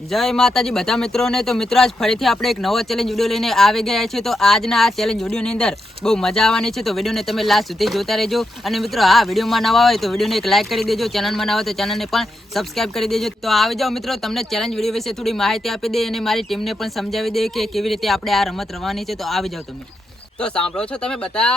જય માતાજી બધા મિત્રોને। તો મિત્રો આજ ફરીથી આપણે એક નવો ચેલેન્જ વિડીયો લઈને આવી ગયા છે। તો આજના આ ચેલેન્જ વિડીયોની અંદર બહુ મજા આવવાની છે। તો વિડીયોને તમે લાસ્ટ સુધી જોતા રહેજો। અને મિત્રો આ વિડીયોમાં નવા હોય તો વિડીયોને એક લાઈક કરી દેજો, ચેનલમાં નવા હોય તો ચેનલને પણ સબસ્ક્રાઇબ કરી દેજો। તો આવી જાઓ મિત્રો, તમને ચેલેન્જ વિડીયો વિશે થોડી માહિતી આપી દે અને મારી ટીમને પણ સમજાવી દે કે કેવી રીતે આપણે આ રમત રમવાની છે। તો આવી જાઓ તમે। તો સાંભળો છો તમે બધા?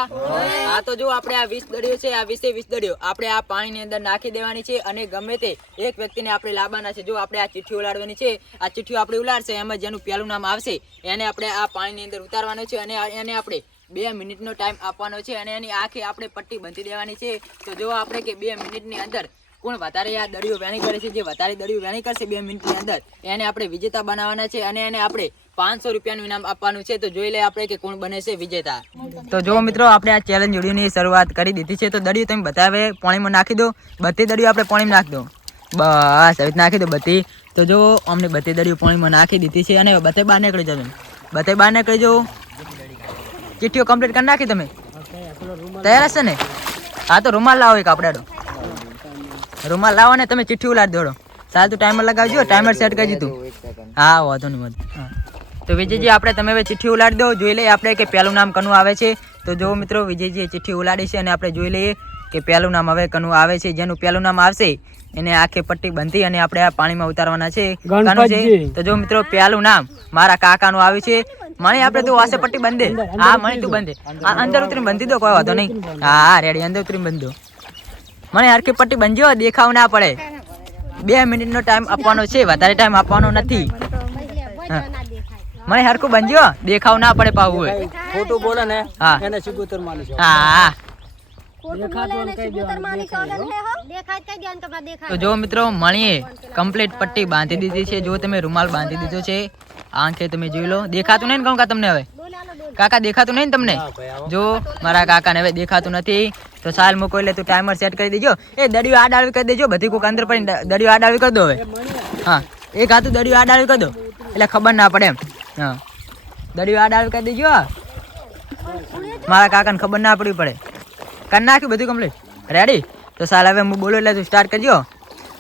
હા, તો જો આપણે આ 20 દડીઓ છે, આ 20 દડીઓ આપણે આ પાણીની અંદર નાખી દેવાની છે અને ગમે તે એક વ્યક્તિને આપણે લાવવાના છે। જો આપણે આ ચિઠ્ઠી ઉલાડવાની છે, આ ચિઠ્ઠી આપણે ઉલાડશે, એમાં જેનું પહેલું નામ આવશે એને આપણે આ પાણીની અંદર ઉતારવાનું છે અને એને આપણે 2 મિનિટનો ટાઈમ આપવાનો છે અને એની આખી આપણે પટ્ટી બાંધી દેવાની છે। તો જો આપણે કે 2 મિનિટની અંદર કોણ વધારે આ દડીઓ વેણી કરે છે, જે વધારે દડીઓ વેણી કરશે 2 મિનિટની અંદર એને આપણે વિજેતા બનાવવાના છે અને એને આપણે 500 રૂપિયાનું ઇનામ આપવાનું છે। તો જોઈ લે આપણે કે કોણ બને છે વિજેતા। તો જો મિત્રો, આપણે આ ચેલેન્જ વિડીયોની શરૂઆત કરી દીધી છે। તો દડીઓ તમે બતાવે પાણીમાં નાખી દો, બધી દડીઓ આપણે પાણીમાં નાખી દો, બસ હવે નાખી દો બધી। તો જો અમને બધી દડીઓ પાણીમાં નાખી દીધી છે અને બધે બહાર નીકળી જાવ, બધે બહાર નીકળી જાઓ। ચિઠ્ઠીઓ કમ્પ્લીટ કરી નાખી તમે? તૈયાર હશે ને? હા, તો રૂમાલ લાવો એક આપણે, રૂમાલ લાવો ને તમે ચિઠ્ઠી ઉલાડી દોડો। સાલ તો ટાઈમર લગાવજો, ટાઈમર સેટ કરી દીધું। હા, વાંધો નહીં વાંધો। હા, તો વિજયજી આપણે તમે હવે ચિઠ્ઠી ઉલાડી દો। જોઈ લઈએ આપણે કે પહેલું નામ કનું આવે છે। તો જો મિત્રો, વિજયજીએ ચિઠ્ઠી ઉલાડી છે અને આપણે જોઈ લઈએ કે પહેલું નામ હવે કનું આવે છે। જેનું પહેલું નામ આવશે એને આખી પટ્ટી બાંધી અને આપણે આ પાણીમાં ઉતારવાના છે। કનું છે? તો જો મિત્રો, પહેલું નામ મારા કાકાનું આવ્યું છે। મણી આપણે તું વાસે પટ્ટી બંધે। હા મણી તું બંધે, અંદર ઉતરીને બંધી દો, કોઈ વાંધો નહીં। હા રેડી, અંદર ઉતરીને બંધ દો। મને હરખી પટ્ટી બંધ્યો, દેખાવ ના પડે। 2 મિનિટનો ટાઈમ આપવાનો છે, વધારે ટાઈમ આપવાનો નથી। મને હરખું બંધ્યો, દેખાવ ના પડે પાવું હોય। ખોટું બોલે ને હા એને સિબુતર માની છો। હા, તો જો મિત્રો, મણીએ કમ્પ્લીટ પટ્ટી બાંધી દીધી છે। જો તમે રૂમાલ બાંધી દીધો છે, આંખે તમે જોઈ લો। દેખાતું નહીં ને કાકા તમને? હવે કાકા દેખાતું નહીં ને તમને? જો મારા કાકાને હવે દેખાતું નથી। તો સાલ મૂકો એટલે તું ટાઈમર સેટ કરી દેજો। એ દડીઓ આડાવી કરી દેજો, બધી કોક અંદર પડી દડીઓ આડાવી કરી દો હવે। હા, એક હાથું દડીઓ આડાવી કરી દો એટલે ખબર ના પડે એમ। હા, દડીઓ આડાવી કરી દેજો, મારા કાકાને ખબર ના પડવી પડે। કરી નાખ્યું બધું કમ્પ્લીટ? રેડી? તો સાલ હવે હું બોલું એટલે તું સ્ટાર્ટ કરજો।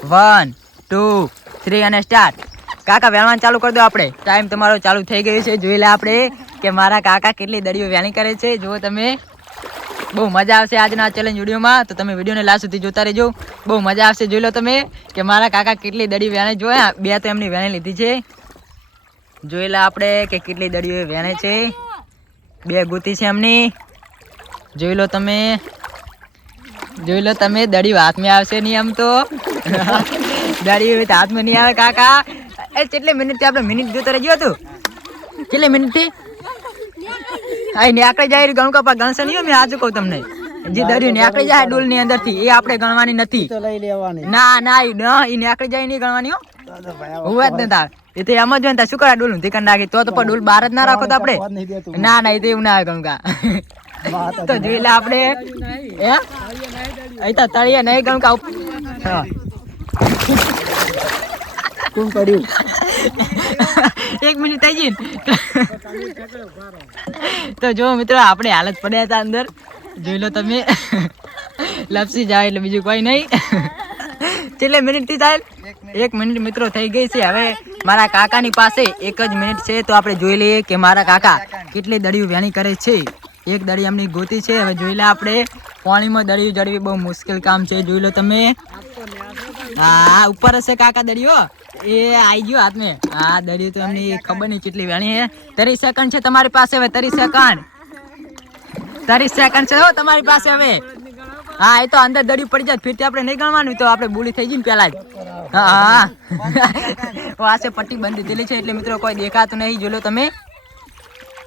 1 2 3 અને સ્ટાર્ટ। કાકા વેણવાનું ચાલુ કરી દો આપણે, ટાઈમ તમારો ચાલુ થઈ ગયો છે। જોઈ લે આપણે કે મારા કાકા કેટલી દડીઓ વેણી કરે છે। જો તમે, બહુ મજા આવશે આજના ચેલેન્જ વિડીયોમાં। તો તમે વિડીયોને લાસ્ટ સુધી જોતા રહેજો, બહુ મજા આવશે। જોઈ લો તમે કે મારા કાકા કેટલી દડી વેણે। જોયા, 2 તો એમની વેણી લીધી છે। જોઈ લે આપણે કે કેટલી દડીઓ વેણે છે, 2 ગૂતી છે એમની। જોઈ લો તમે, જોઈ લો તમે, દડીઓ હાથમાં આવશે નહીં આમ તો। દડીઓ હાથમાં નહીં આવે કાકા। એ કેટલી મિનિટથી આપણે મિનિટ જોતા રહેજો હતું? કેટલી મિનિટથી? હા, આકડે જાય ગણું કપા ગણશે નહીં। મેં આજે કહું તમને, જે દરિયો નીકળી જાય ડોલ ની અંદર થી એ આપણે ગણવાની નથી। ના ના, એ નીકળી જાય નહીં ગણવાની હો। હું જ નતા એ તો એમ જ હોય શું કરા ડોલ ઊંધી કરી નાખી તો પણ ડોલ બહાર જ ના રાખો તો આપણે? ના ના, એ તો એવું ના આવે ગણકા। તો જોઈ લે આપણે, એ તો તળિયે નહીં ગણકા। હા, કોણ પડ્યું? 1 મિનિટ થઈ ગઈ। તો જો મિત્રો, આપણે હાલત પડ્યા હતા અંદર, જોઈ લો તમે। લપસી જાય એટલે બીજું કોઈ નહીં। કેટલે મિનિટ થી થાય? 1 મિનિટ મિત્રો થઈ ગઈ છે। હવે મારા કાકાની પાસે 1 જ મિનિટ છે। તો આપણે જોઈ લઈએ કે મારા કાકા કેટલી દડીઓ વેણી કરે છે। 1 દડી એમની ગોતી છે। હવે જોઈ લે આપણે, પાણીમાં દડીઓ જડવી બહુ મુશ્કેલ કામ છે। જોઈ લો તમે। હા, ઉપર હશે કાકા દડીઓ, એ આવી ગયો હાથમાં। હા, દડીઓ તો એમની ખબર નહીં કેટલી વેણી છે। 30 સેકન્ડ છે તમારી પાસે હવે, 30 સેકન્ડ, 30 સેકન્ડ છે હો તમારી પાસે હવે। હા, એ તો અંદર દડી પડી જાય ફીરથી આપણે નહીં ગણવાનું, તો આપણે ભૂલી થઈ ગઈ ને પેલા જ। હા, વાસે પટ્ટી બંધી દીધી છે એટલે મિત્રો કોઈ દેખાતું નહીં। જોઈ લો તમે,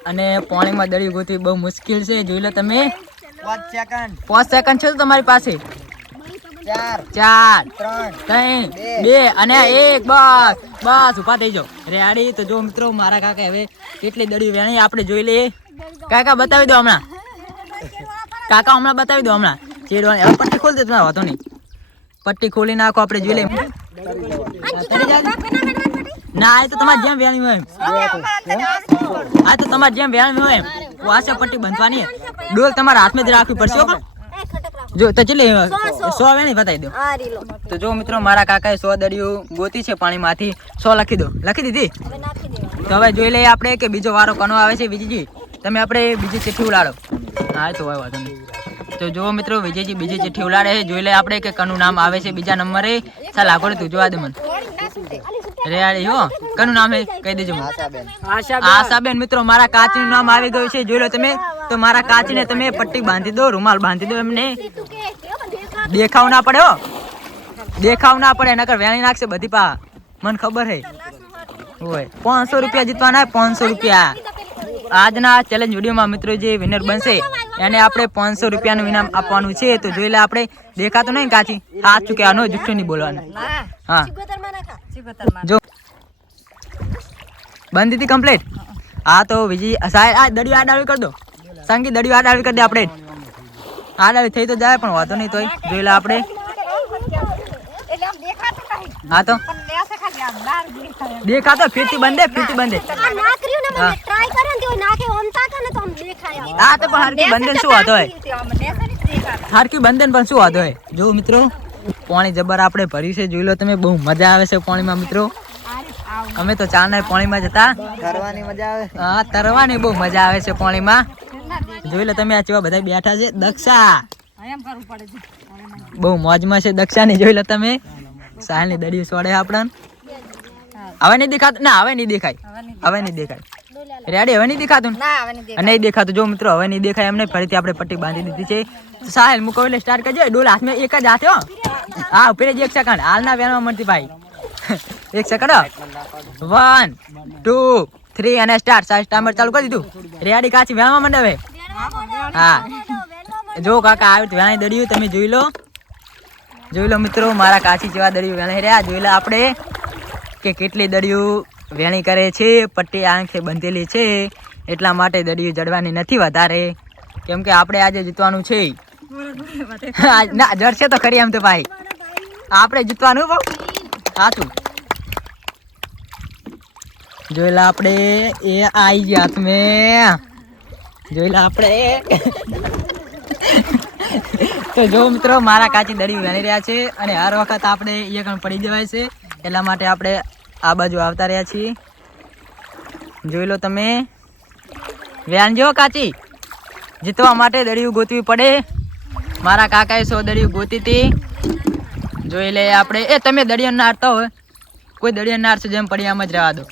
અને પાણીમાં દડી ગોતવી બહુ મુશ્કેલ છે। જોઈ લો તમે, 5 સેકન્ડ છે તમારી પાસે। 4 3 2 અને 1, બસ બસ ઉભા થઈ જાઓ, રેડી? તો જો મિત્રો, મારા કાકા હવે કેટલી દડી વેણી આપણે જોઈ લઈએ। કાકા બતાવી દો હમણાં, કાકા હમણાં બતાવી દો હમણાં। ચેડવાની હવે પટ્ટી ખોલી દે, તમારે વાંધો નહીં, પટ્ટી ખોલી નાખો આપણે જોઈ લઈએ। ના, એ તો તમારે જેમ વેણી હોય એમ। હા, તો તમારે જેમ વેણી હોય એમ વાસે પટ્ટી બાંધવાની। ડોલ તમારા હાથમાં જ રાખવી પડશે। જો તો ચલે 100 વેણી બતાવી દો. આ રીલો તો જો મિત્રો મારા કાકાએ 100 દડિયું ગોતી છે પાણીમાંથી. 100 લખી દો. લખી દીધી. હવે નાખી દેવાનું. તો હવે જોઈ લઈએ આપણે કે બીજો વારો કોનો આવે છે. વિજયજી તમે આપણે બીજી ચિઠ્ઠી ઉલાડો. હા તો હોય વાંધો નહીં. તો જો મિત્રો વિજયજી બીજી ચિઠ્ઠી ઉલાડે છે. જોઈ લઈએ આપણે કે કનું નામ આવે છે બીજા નંબરે. ચાલ આગળ તું જોવા દે મને. રેડી હો કનું નામ હે કહી દેજો મને. આશાબેન મિત્રો મારા કાચીનું નામ આવી ગયું છે. જોઈ લો તમે. તો મારા કાચીને તમે પટ્ટી બાંધી દો, રૂમાલ બાંધી દો. એમને તું કે દેખાવ ના પડે હો. દેખાવ ના પડે નકર વેણી નાખશે બધી પા. મને ખબર હે. હોય 500 રૂપિયા જીતવાના. 500 રૂપિયા આજના ચેલેન્જ વિડીયોમાં મિત્રો જે વિનર બનશે એને આપણે 500 રૂપિયાનું ઇનામ આપવાનું છે. તો જોઈ લે આપણે. દેખાતું નહીં કાચી હાથ ચૂક્યાનો જુઠ્ઠું નહીં બોલવાનું. હા સિગોતરમાં નાખા. જો બંધ હતી કમ્પ્લીટ. હા તો વિજય સાહેબ આ દડિયો આડાવી કરી દો. સંગી દડિયો આડાવી કરી દે આપણે. આડાવી થઈ તો જાય પણ વાંધો નહીં તોય જોઈ લે આપણે. એટલે આમ દેખાતું કાઈ હા તો પણ લેસે ખાલી આમ બાર દેખાય. દેખાતો ફીરતી બંધે ફીરતી બંધે. આ નાખર્યું ને મને ટ્રાય કર્યો ને તો નાખે ઓમ તાકે ને તો આમ દેખાય આમ. હા તો પણ હરકી બંધન શું વાંધો હોય. આમ લેસે નહીં દેખાતા. હરકી બંધન પણ શું વાંધો હોય. જો મિત્રો પાણી જબર આપણે ભર્યું છે. જોઈ લો તમે. બહુ મજા આવે છે પાણીમાં મિત્રો. અમે તો ચાના પાણીમાં જતા. કરવાની મજા આવે. હા તરવાની બહુ મજા આવે છે પાણીમાં. જોઈ લો તમે આ ચેવા બધા બેઠા છે. દક્ષા એમ કરવું પડે છે. બહુ મોજમાં છે દક્ષાની. જોઈ લો તમે. સાહેલની દડિયું સોડે આપણને. હવે નહીં દેખાતું. ના હવે નહીં દેખાય. હવે નહીં દેખાય. રેડી હવે નહીં દેખાતું ને? ના હવે નહીં દેખાય. નહીં દેખાતું. જો મિત્રો હવે નહીં દેખાય એમને. ફરીથી આપણે પટ્ટી બાંધી દીધી છે. તો સાહેલ મૂકો એટલે સ્ટાર્ટ કરજો. ડોલ હાથમાં એક જ હાથે હો. હા ઉપર જ 1 સેકન્ડ. હાલના વેણમાં મળતી ભાઈ 1 સેકન્ડ. 1 2 3 અને સ્ટાર્ટ. સાહેબ ટાઈમર ચાલુ કરી દીધું. રેડી કાચી વેણમાં માંડે હવે. હા જો કાકા આવ્યું વેણાઈ દડિયું તમે જોઈ લો. જોઈ લો મિત્રો મારા કાચી જેવા દડિયું વેણાઈ રહ્યા. જોઈ લો આપણે કે કેટલી દડિયું વેણી કરે છે. પટ્ટી આંખે બંધેલી છે એટલા માટે દડિયું જડવાની નથી વધારે. કેમ કે આપણે આજે જીતવાનું છે. ના જડશે તો ખરી એમ તો ભાઈ. આપણે જીતવાનું સાચું. જોઈ લો આપણે એ આવી ગયા તમે. જોઈ લો આપણે. તો જો મિત્રો મારા કાચી દડી વેણી રહ્યા છે અને હર વખત આપણે એ કણ પડી જવાય છે એટલા માટે આપણે આ બાજુ આવતા રહ્યા છીએ. જોઈ લો તમે. વેણજો કાચી. જીતવા માટે દડિયું ગોતવી પડે. મારા કાકાએ 100 દડિયું ગોતી હતી. જોઈ લે આપણે. એ તમે દડિયો નારતા હોય કોઈ દડિયો નારશો જેમ પડી આમ જ રહેવા દો.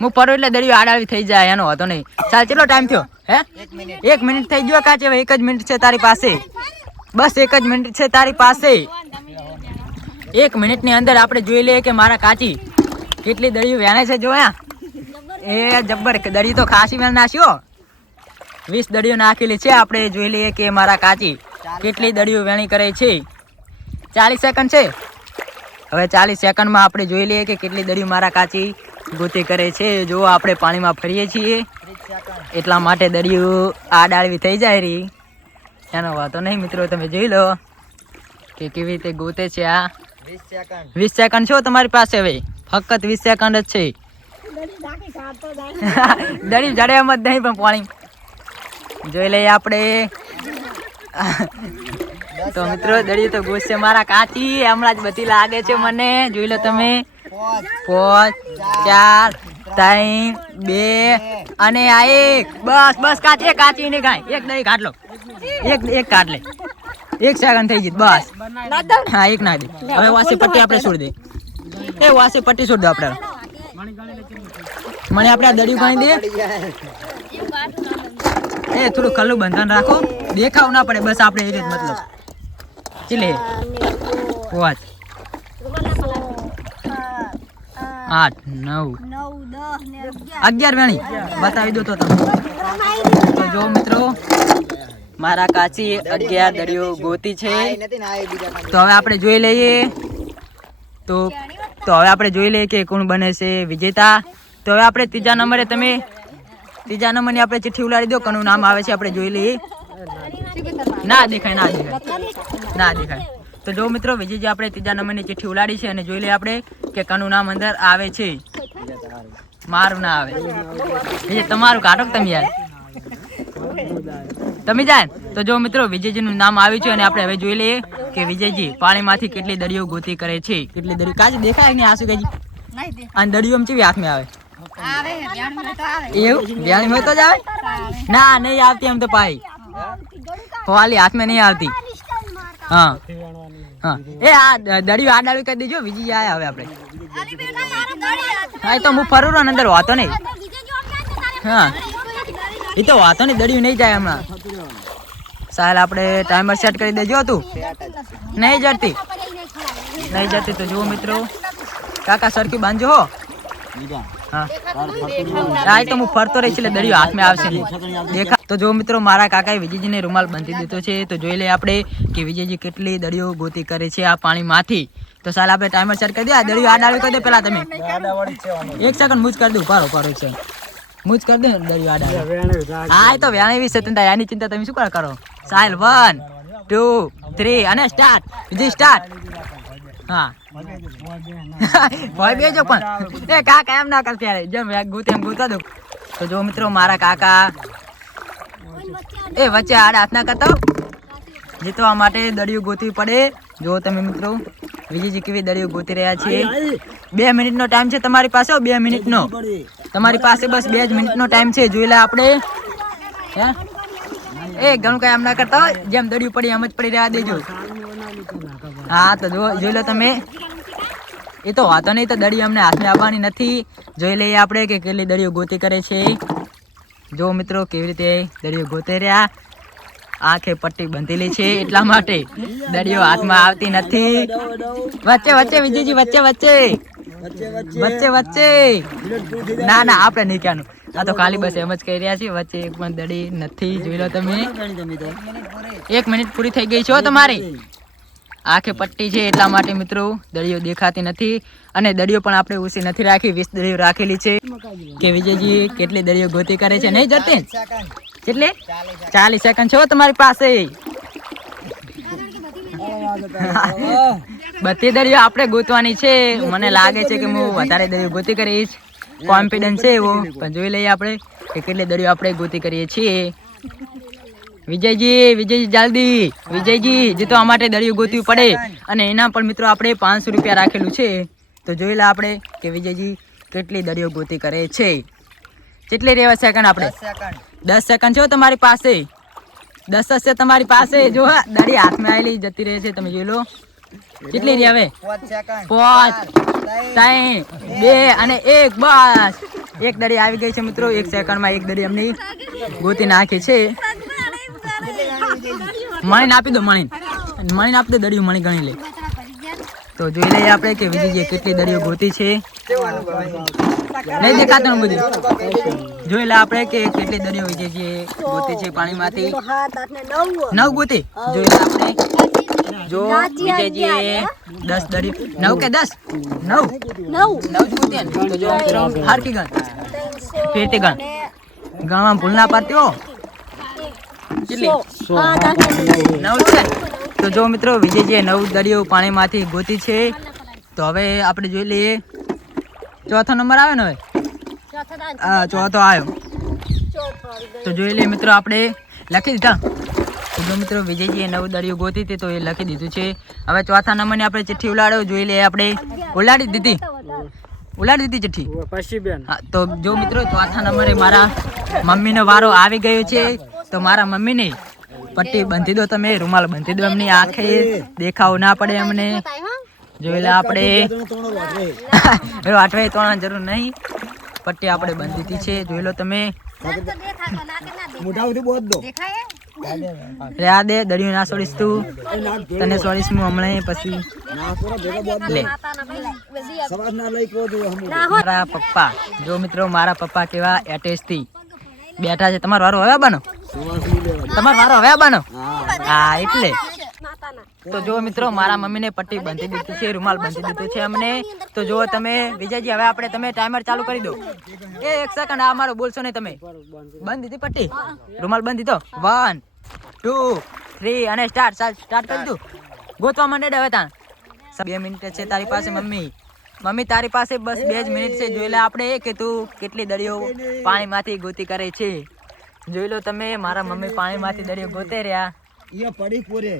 હું ફરું એટલે દડિયો આડાવી થઈ જાય એનો હતો નહીં. ચાલ ચેટલો ટાઈમ થયો હે? 1 મિનિટ થઈ ગયો કાચી. હવે 1 જ મિનિટ છે તારી પાસે. બસ 1 જ મિનિટ છે તારી પાસે. 1 મિનિટની અંદર આપણે જોઈ લઈએ કે મારા કાચી કેટલી દડિયું વેણે છે. જોયા એ જબ્બર દડિયું તો ખાસી વેણ નાખ્યો. 20 દડિયું નાખેલી છે. આપણે જોઈ લઈએ કે મારા કાચી કેટલી દડિયું વેણી કરે છે. 40 સેકન્ડ છે. હવે 40 સેકન્ડમાં આપણે જોઈ લઈએ કે કેટલી દડિયું મારા કાચી ગોતી કરે છે. જો આપણે પાણીમાં ફરીએ છીએ એટલા માટે દડિયું આ ડાળવી થઈ જાય રહી. એનો વાતો નહીં મિત્રો. તમે જોઈ લો કે કેવી રીતે ગોતે છે. આ 20 સેકન્ડ છો તમારી પાસે. હવે ફક્ત 20 સેકન્ડ જ છે. દડી જડે એમ જ નહીં પણ પાણી જોઈ લઈએ આપણે. તો મિત્રો દડી તો ગોશે મારા કાચી. હમણાં જ બધી લાગે છે મને. જોઈ લો તમે. 5 4 3 2 અને આ 1. બસ બસ કાચી. કાચી નહીં ખાય. એક દહીં કાઢ લો. એક કાઢ લે. 1 સેકન્ડ થઈ ગઈ બસ. હા 1 નાખ દે. હવે વાસી પટ્ટી આપણે છોડી દે. એ વાસી પટ્ટી છોડ દો આપણે. મને આપણે આ દડિયું ખાઈ દે. એ થોડું ખલ્લું બંધન રાખો. દેખાવ ના પડે બસ. આપણે એ રીત મતલબ ચલે 5 8 9 11 વેણી બતાવી દો તો તમે. તો જો મિત્રો મારા કાચી 11 દડિયો ગોતી છે. તો હવે આપણે જોઈ લઈએ. તો હવે આપણે જોઈ લઈએ કે કોણ બને છે વિજેતા. તો હવે આપણે ત્રીજા નંબરે તમે ત્રીજા નંબરની આપણે ચિઠ્ઠી ઉલાડી દો. કોનું નામ આવે છે આપણે જોઈ લઈએ. ના દેખાય ના દેખાય ના દેખાય. તો જો મિત્રો વિજયજી આપણે ત્રીજા નંબરની ચિઠ્ઠી ઉલાડી છે અને જોઈ લઈએ આપણે કે કનું નામ અંદર આવે છે. મારું ના આવે. તમારું કાઢો તમે યાર. તમે જાય તો જો મિત્રો વિજયજીનું નામ આવ્યું છે અને આપણે હવે જોઈ લઈએ કે વિજયજી પાણીમાંથી કેટલી દડીઓ ગોતી કરે છે. કેટલી દડીઓ કાજી દેખાય ને આસુ કાજી અને દડીઓ એમ કેવી હાથમાં આવે એવું વ્યાણી હોય તો જ આવે ના નહીં આવતી એમ તો પાઈ વાલી હાથમાં નહીં આવતી. હા હા એ આ દડીઓ આડાવી કરી દેજો વિજય આયા હવે આપણે. હા એ તો હું ફરું રહ્યો અંદર વાતો નહીં. હા એ તો વાતો નહીં દડીઓ નહીં જાય હમણાં. સાહેબ આપણે ટાઈમર સેટ કરી દેજો તું નહીં જતી તો જુઓ મિત્રો કાકા સરખી બાંધજો હો. હા તો હું ફરતો રહીશ એટલે દરિયો હાથમાં આવશે દેખા. તો જો મિત્રો મારા કાકાએ વિજયજીને રૂમાલ બાંધી દીધો છે. તો જોઈ લઈએ આપણે કે વિજયજી કેટલી દડીઓ ગોતી કરે છે આ પાણીમાંથી. તો સાલ આપણે ટાઈમર સેટ કરી દે. આ દરિયો આડાવી કરી દે પેલા તમે 1 સેકન્ડ મુજ કરી દઉં પારો 1 સેકન્ડ મુજ કરી દે દરિયો આડાવી. હા એ તો વ્યાણી એવી સ્વતંત્રતા એની ચિંતા તમે શું કરો. સાહેલ 1 2 3 અને સ્ટાર્ટ વિજય સ્ટાર્ટ. હા ભાઈ બેજો પણ એ કાકા એમ ના કર ત્યારે જેમ ગૂતે એમ ગૂતા દો. તો જો મિત્રો મારા કાકા એ વચ્ચે આડા હાથ ના કરતા જીતવા માટે દડીઓ ગોતવી પડે. જો તમે મિત્રો વિજયજી કેવી દડીઓ ગોતી રહ્યા છે. 2 મિનિટનો ટાઈમ છે તમારી પાસે. 2 મિનિટનો તમારી પાસે બસ 2 જ મિનિટનો ટાઈમ છે. જોઈ લે આપણે એ ઘણું કઈ એમ ના કરતા હોય જેમ દડીઓ પડી એમ જ પડી રહ્યા દેજો. હા તો જોઈ લો તમે એ તો વાતો નહીં તો દડી અમને હાથમાં આવવાની નથી. જોઈ લઈએ આપણે કે કેટલી દડીઓ ગોતી કરે છે. જો મિત્રો કેવી રીતે દડીઓ ગોતે રહ્યા. આંખે પટ્ટી બંધેલી છે એટલા માટે દડીઓ હાથમાં આવતી નથી. વચ્ચે વચ્ચે વિજયજી વચ્ચે વચ્ચે વચ્ચે ના ના આપણે નહીં ક્યાંનું આ તો ખાલી બસ એમ જ કહી રહ્યા છીએ. વચ્ચે એક પણ દડી નથી. જોઈ લો તમે 1 મિનિટ પૂરી થઈ ગઈ છે તમારી. આંખે પટ્ટી છે એટલા માટે મિત્રો દડીઓ દેખાતી નથી. અને દડીઓ પણ આપણે ઓછી નથી રાખી 20 દડીઓ રાખેલી છે. કે વિજયજી કેટલી દડીઓ ગોતી કરે છે નહીં જતી કેટલી 40 સેકન્ડ છે તમારી પાસે. બધી દડીઓ આપણે ગોતવાની છે. મને લાગે છે કે હું વધારે દડીઓ ગોતી કરીશ. કોન્ફિડન્સ છે એવો. પણ જોઈ લઈએ આપણે કે કેટલી દડીઓ આપણે ગોતી કરીએ છીએ. વિજયજી જલ્દી વિજયજી જીતવા માટે દડીઓ ગોતવી પડે. અને એના પર મિત્રો આપણે 500 રૂપિયા રાખેલું છે. તો જોઈ લે આપણે કે વિજયજી કેટલી દડીઓ ગોતી કરે છે. કેટલી રહેવા સેકન્ડ આપણે 10 સેકન્ડ છે તમારી પાસે. 10 છે તમારી પાસે. જો દડી હાથમાં આવેલી જતી રહે છે તમે જોઈ લો. કેટલી રહી હવે 5 3 2 અને 1 બસ. એક દડી આવી ગઈ છે મિત્રો. 1 સેકન્ડમાં એક દડી અમને ગોતી નાખી છે. મણી આપી દો મણી આપી દો દડીઓ મણી ગણી લે. તો જોઈ લઈએ આપણે કે વિજયજીએ કેટલી દડીઓ ગોતી છે. નહીં દેખાતું બધું. જોઈ લે આપણે કે કેટલી દડીઓ વિજયજીએ ગોતી છે પાણીમાંથી. 9 ગોતી. જોઈ લે આપણે જો વિજયજીએ 10 દડીઓ 9 કે 10 9 ગોતી. તો જો મિત્રો હારકી ગણ પેટી ગણ ગણવામાં ભૂલ ના પાડતી હો. તો જો મિત્રો વિજયજીએ 9 દડીઓ પાણીમાંથી ગોતી છે. તો હવે આપણે જોઈ લઈએ ચોથો નંબર આવે ને. હવે હા ચોથો આવ્યો. તો જોઈ લઈએ મિત્રો આપણે લખી દીધા. તો જો મિત્રો વિજયજીએ 9 દડીઓ ગોતી હતી તો એ લખી દીધું છે. હવે ચોથા નંબરની આપણે ચિઠ્ઠી ઉલાડો. જોઈ લઈએ આપણે ઉલાડી દીધી ચિઠ્ઠી. હા તો જો મિત્રો ચોથા નંબરે મારા મમ્મીનો વારો આવી ગયો છે. તો મારા મમ્મીને પટ્ટી બાંધી દો તમે. રૂમાલ બાંધી દો એમની આંખે દેખાવ ના પડે અમને. જોઈ લે આપણે આઠવાય તોડવાની જરૂર નહીં. પટ્ટી આપણે બાંધી દીધી છે. જોઈ લો તમે. આ દે દડિયો ના છોડીશ તું. તને છોડીશ હું હમણાં પછી. લે મારા પપ્પા જો મિત્રો મારા પપ્પા કેવા એટેચ થી બેઠા છે. તમારો વારો હવે બનો. હા એટલે તો જો મિત્રો મારા મમ્મીને પટ્ટી બાંધી દીધી છે. રૂમાલ બાંધી દીધું છે અમને. તો જો તમે વિજયજી હવે આપણે તમે ટાઈમર ચાલુ કરી દો. 1 સેકન્ડ આ મારો બોલશો નહીં તમે. બંધ દીધી પટ્ટી રૂમાલ બંધ દીધો. 1 2 3 અને સ્ટાર્ટ કરી દો. ગોતવા માંડે હવે તાણ 2 મિનિટ છે તારી પાસે. મમ્મી તારી પાસે બસ 2 જ મિનિટ છે. જોઈ લે આપણે કે તું કેટલી દડીઓ પાણીમાંથી ગોતી કરે છે. જોઈ લો તમે, મારા મમ્મી પાણીમાંથી દરિયો ગોતે રહ્યા. ये पड़ी पूरे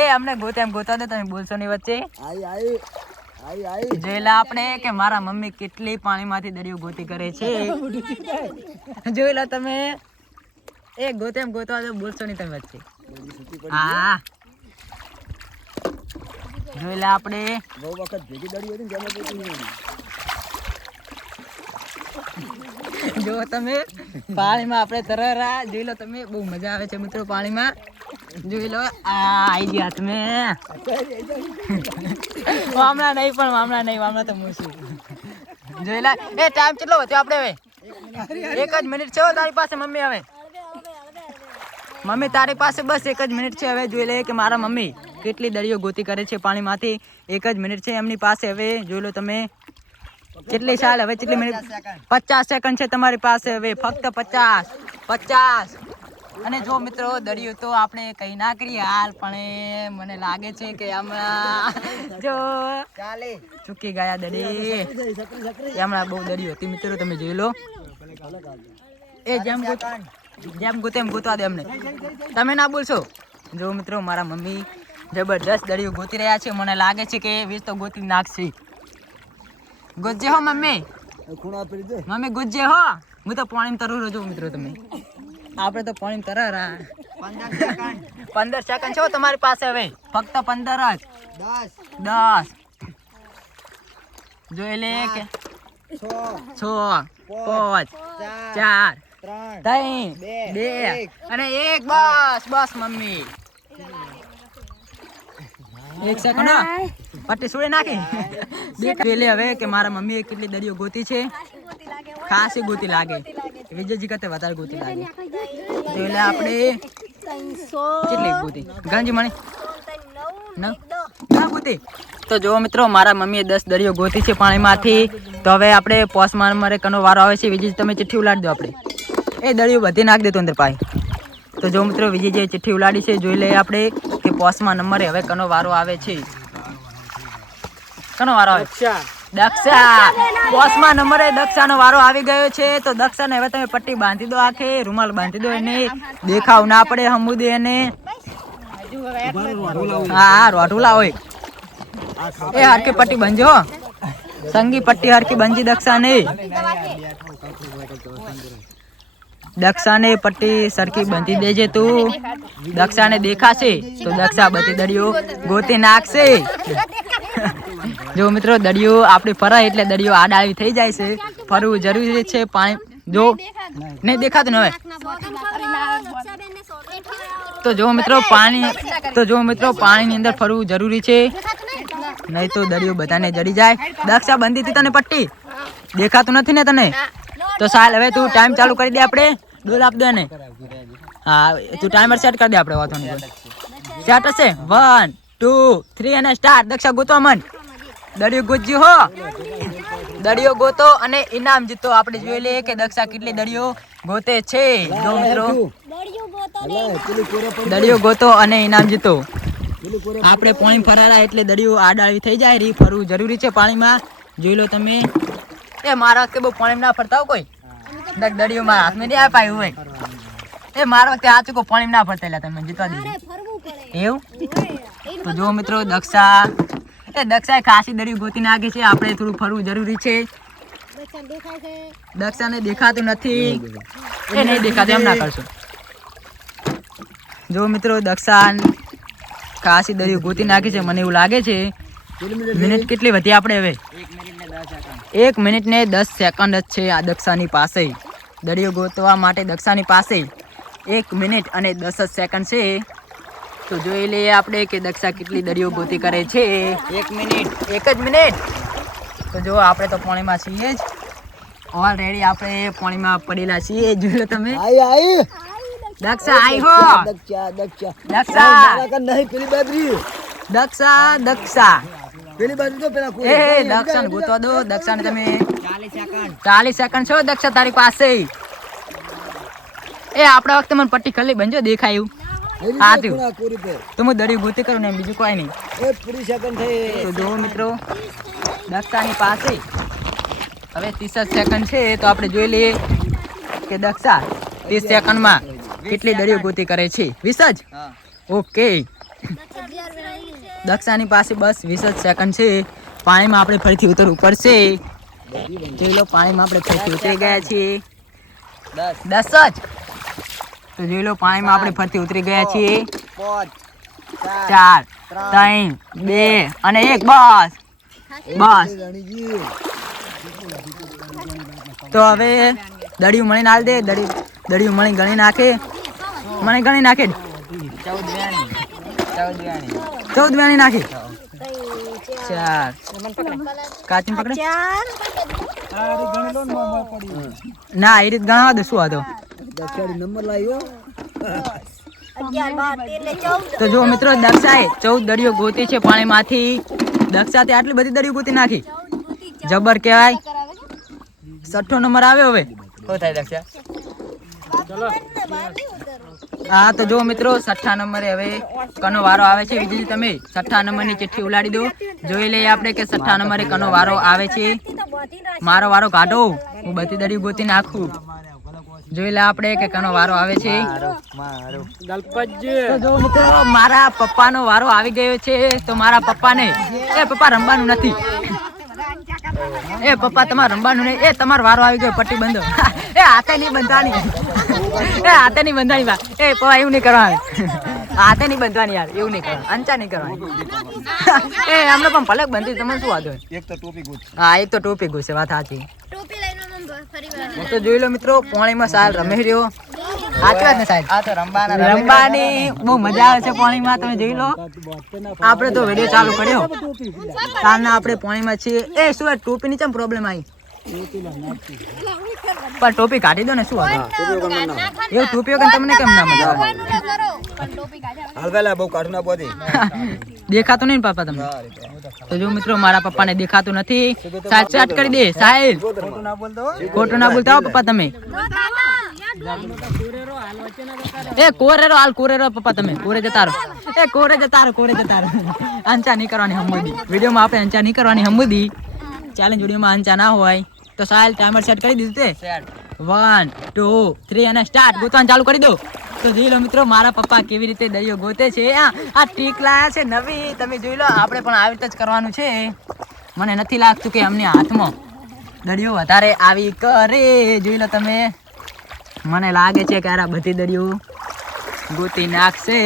એ અમને ગોતે એમ ગોતવા દે, તમે બોલશો નહીં વચ્ચે. आई आई आई आई જોયેલા આપણે કે મારા મમ્મી કેટલી પાણીમાંથી દરિયો ગોતી કરે છે. જોઈ લો તમે, એ ગોતે એમ ગોતવા દે, બોલશો નહીં તમે વચ્ચે. હા જોઈ લે આપણે બહુ વખત ભેગી દડી હતી ને જમા જો તમે પાણીમાં આપણે તરરા. જોઈ લો તમે, બહુ મજા આવે છે મિત્રો પાણીમાં. જોઈ લો આઈ ગયા તમે. મામલા નહીં પણ મામલા તો મૂછું. જોઈ લે, એ ટાઈમ કેટલો વધ્યો આપણે હવે? 1 જ મિનિટ છે તારી પાસે મમ્મી. હવે મમ્મી તારી પાસે બસ 1 જ મિનિટ છે. હવે જોઈ લે કે મારા મમ્મી કેટલી દરિયો ગોતી કરે છે પાણીમાંથી. 1 જ મિનિટ છે એમની પાસે. હવે જોઈ લો તમે કેટલી સાલ, હવે કેટલી મિનિટ? 50 સેકન્ડ છે તમારી પાસે હવે, ફક્ત 50. અને જો મિત્રો દરિયો તો આપણે કઈ ના કરીએ હાલ, પણ મને લાગે છે કે હમણાં જો ચૂકી ગયા દડી. હમણાં બહુ દરિયો હતી મિત્રો, તમે જોઈ લો. એ જેમ ગોતે એમ ગોતવા દે અમને, તમે ના બોલશો. જો મિત્રો મારા મમ્મી જબરદસ્ત દરિયો ગોતી રહ્યા છે. મને લાગે છે કે વીજ તો ગોતી નાખશે. ગુજ્જે હો મમ્મી, ખૂણા પડી દે મમ્મી ગુજ્જે હો. હું તો પાણી તરું રહ્યો છું મિત્રો. તમે આપણે તો પાણી તરા રહ્યા. 15 સેકન્ડ છે તમારી પાસે હવે, ફક્ત 15 જ. 10 જોઈ લે કે 6 5 4 3 2 અને 1. બસ મમ્મી 1 સેકન્ડ પટ્ટી છોડી નાખી. જોઈ લે હવે કે મારા મમ્મીએ કેટલી દરિયો ગોતી છે. ખાસી ગોતી લાગે, વિજયજી કરતા વધારે ગોતી લાગે. જોઈ લે આપણે કેટલી ગોતી ગાંજી મણી ના ગોતી. તો જો મિત્રો મારા મમ્મીએ 10 દરિયો ગોતી છે પાણીમાંથી. તો હવે આપણે પોસમાં નંબરે કનો વારો આવે છે. વિજયજી તમે ચિઠ્ઠી ઉલાડી દો. આપણે એ દરિયો બધી નાખ દેતો અંદર પાય. તો જો મિત્રો વિજયજીએ ચિઠ્ઠી ઉલાડી છે. જોઈ લઈએ આપણે કે પોસમાં નંબરે હવે કનો વારો આવે છે. કનો વારો આવે? દક્ષા. પોસમાં નંબરે દક્ષાનો વારો આવી ગયો છે. તો દક્ષાને હવે તમે પટ્ટી બાંધી દો, આખે રૂમાલ બાંધી દો, એને દેખાવ ના પડે હમુદે એને. હા રોઢું લાવો. એ હરકી પટ્ટી બાંધજો, સંગી પટ્ટી હરકી બાંધી દક્ષાને. દક્ષાને પટ્ટી સરખી બાંધી દેજે તું. દક્ષાને દેખાશે તો દક્ષા બધી દરિયો ગોતી નાખશે. જો મિત્રો દરિયો આપણે ફરાય એટલે દરિયો આડાળી થઈ જાય છે. ફરવું જરૂરી છે. પાણી જો નહીં દેખાતું ને હવે. તો જો મિત્રો પાણીની અંદર ફરવું જરૂરી છે, નહીં તો દરિયો બધાને જડી જાય. દક્ષા બંધી હતી તને પટ્ટી, દેખાતું નથી ને તને? તો સાલ હવે તું ટાઈમ ચાલુ કરી દે. આપણે ડોલ આપ દે ને. હા તું ટાઈમર સેટ કરી દે. આપણે વાતો નહીં સેટ હશે. 1 2 3 અને સ્ટાર્ટ. દક્ષા ગોતવા મન. દરિયો ગોતજો હો, દરિયો ગોતો અને ઇનામ જીતો. આપણે જોઈ લઈએ કે દક્ષા કેટલી દરિયો ગોતે છે. જો મિત્રો દરિયો ગોતો અને ઇનામ જીતો. આપણે પાણી ફરારા એટલે દરિયો આડાળી થઈ જાય. રી ફરવું જરૂરી છે પાણીમાં. જોઈ લો તમે. એ મારા વખતે બહુ પાણી ના ફરતા હો કોઈ. દરિયો મારા હાથમાં નહીં આપાયું હોય. એ મારા વખતે આ ચૂકો પાણી ના ફરતા એટલે તમે જીતવા દીધું એવું. તો જો મિત્રો દક્ષાએ ખાસી દરિયો ગોતી નાખી છે. આપણે થોડું ફરવું જરૂરી છે. દક્ષાને દેખાતું નથી. એ નહીં દેખાતું એમ ના કરશો. જો મિત્રો દક્ષા ખાસી દરિયો ગોતી નાખી છે. મને એવું લાગે છે. મિનિટ કેટલી વધી આપણે હવે? 1 મિનિટ ને 10 સેકન્ડ જ છે આ દક્ષાની પાસે. દરિયો ગોતવા માટે દક્ષાની પાસે 1 મિનિટ અને 10 સેકન્ડ છે. તો જોઈ લઈએ આપણે કે દક્ષા કેટલી દરિયો ગોતી કરે છે. 1 જ મિનિટ. તો જો આપણે તો પાણીમાં છીએ જ ઓલરેડી. આપણે પાણીમાં પડેલા છીએ. જોઈ લો તમે. દક્ષા આઈ હો. દક્ષા નહીં પેલી બાજરી. દક્ષા પેલી બાજુ તો પેલા એ દક્ષાને ગોતવા દો. દક્ષાને તમે 40 સેકન્ડ છો દક્ષા તારી પાસે. એ આપણા વખતે મને પટ્ટી ખલી બનજો દેખાયું. હા તું તો હું દરિયો ગોતી કરું ને બીજું કોઈ નહીં. તો જો મિત્રો દક્ષાની પાસે હવે 30 સેકન્ડ છે. તો આપણે જોઈ લઈએ કે દક્ષા 30 સેકન્ડમાં કેટલી દળીઓ ગોતી કરે છે? 20 જ? ઓકે. દક્ષાની પાસે બસ 20 જ સેકન્ડ છે. પાણીમાં આપણે ફરીથી ઉતરવું પડશે. જોઈ લો, પાણીમાં આપણે ફરીથી ઉતરી ગયા છીએ. 10 જ. તો જોઈ લો, પાણીમાં આપણે ફરીથી ઉતરી ગયા છીએ. 4 3 2 અને 1 બસ. રાણીજી તો હવે દળિયું મણીને હાલ દે. દળિયું મણી ગણી નાખે. મને ગણી નાખે 14 વેણી નાખી. 4 કાચી પકડે ના, એ રીત ગણાવા દે. શું હતો? દક્ષાડી નંબર લાવ્યો. 11 12 13 14 તો જો મિત્રો, દક્ષાએ 14 દળીઓ ગોતી છે પાણીમાંથી. દક્ષાથી આટલી બધી દળીઓ ગોતી નાખી. જબર કહેવાય. 6ઠ્ઠો નંબર આવ્યો. હવે શું થાય દક્ષા? હા, તો જો મિત્રો, 6ઠ્ઠા નંબરે હવે કનો વારો આવે છે. વિજયજી, તમે 6ઠ્ઠા નંબરની ચિઠ્ઠી ઉલાડી દો. જોઈ લઈએ આપણે કે 6ઠ્ઠા નંબરે કનો વારો આવે છે. મારો વારો કાઢો, હું બધી દળીઓ ગોતી નાખું. જોઈ લે આપણે કે કનો વારો આવે છે. તો જો મિત્રો, મારા પપ્પાનો વારો આવી ગયો છે. તો મારા પપ્પાને પપ્પા રમવાનું નથી. પપ્પા તમારે રમવાનું નહીં. તમારો વારો આવી ગયો. પટ્ટી બંધો. હાથે નહીં બંધવાની. હાથે નહીં બંધવાની. પપ્પા એવું નહીં કરવાનું. હાથે નહીં બંધવાની યાર. એવું નહીં કરવાનું. અંચા નહીં કરવાની. અમને પણ ભલે બંધી. તમને શું વાંધો? હા, એક તો ટોપી ઘૂસે. વાત સાચી. તો જોઈ લો મિત્રો, પાણીમાં સાલ રમે રહ્યો. સાચી વાત ને સાહેબ? રમવાની બહુ મજા આવે છે પાણીમાં. તમે જોઈ લો, આપણે તો વિડીયો ચાલુ કર્યો. કાલના આપણે પાણીમાં છીએ. શું ટોપી ની ચમ પ્રોબ્લેમ આવી? પણ ટોપી કાઢી દો ને. શું હતું એવું? ટોપી વગર તમને કેમ ના મજા આવે? દેખાતું નહીં પાપા તમને? તો જો મિત્રો, મારા પપ્પાને દેખાતું નથી. સાટ કરી દે સાહેબ. ખોટું ના બોલતા હો પપ્પા તમે. કોરેરો હાલ. કોરેરો પપ્પા તમે. કોરે જતા રહો. કોરે જતા રહો. અંચા નહીં કરવાની હમુદી. વિડીયોમાં આપણે અંચા નહીં કરવાની હમુદી. ચેલેન્જ વિડીયોમાં અંચા ના હોય. તો સાહેબ ટાઈમર સેટ કરી દીધું તે. 1 2 3 અને સ્ટાર્ટ. ગોતવાનું ચાલુ કરી દો. તો જોઈ લો મિત્રો, મારા પપ્પા કેવી રીતે દળીઓ ગોતે છે. આ ટીક લાયા છે નવી. તમે જોઈ લો, આપણે પણ આવી રીતે જ કરવાનું છે. મને નથી લાગતું કે અમને હાથમાં દળીઓ વધારે આવી કરે. જોઈ લો તમે, મને લાગે છે કે આ બધી દળીઓ ગોતી નાખશે.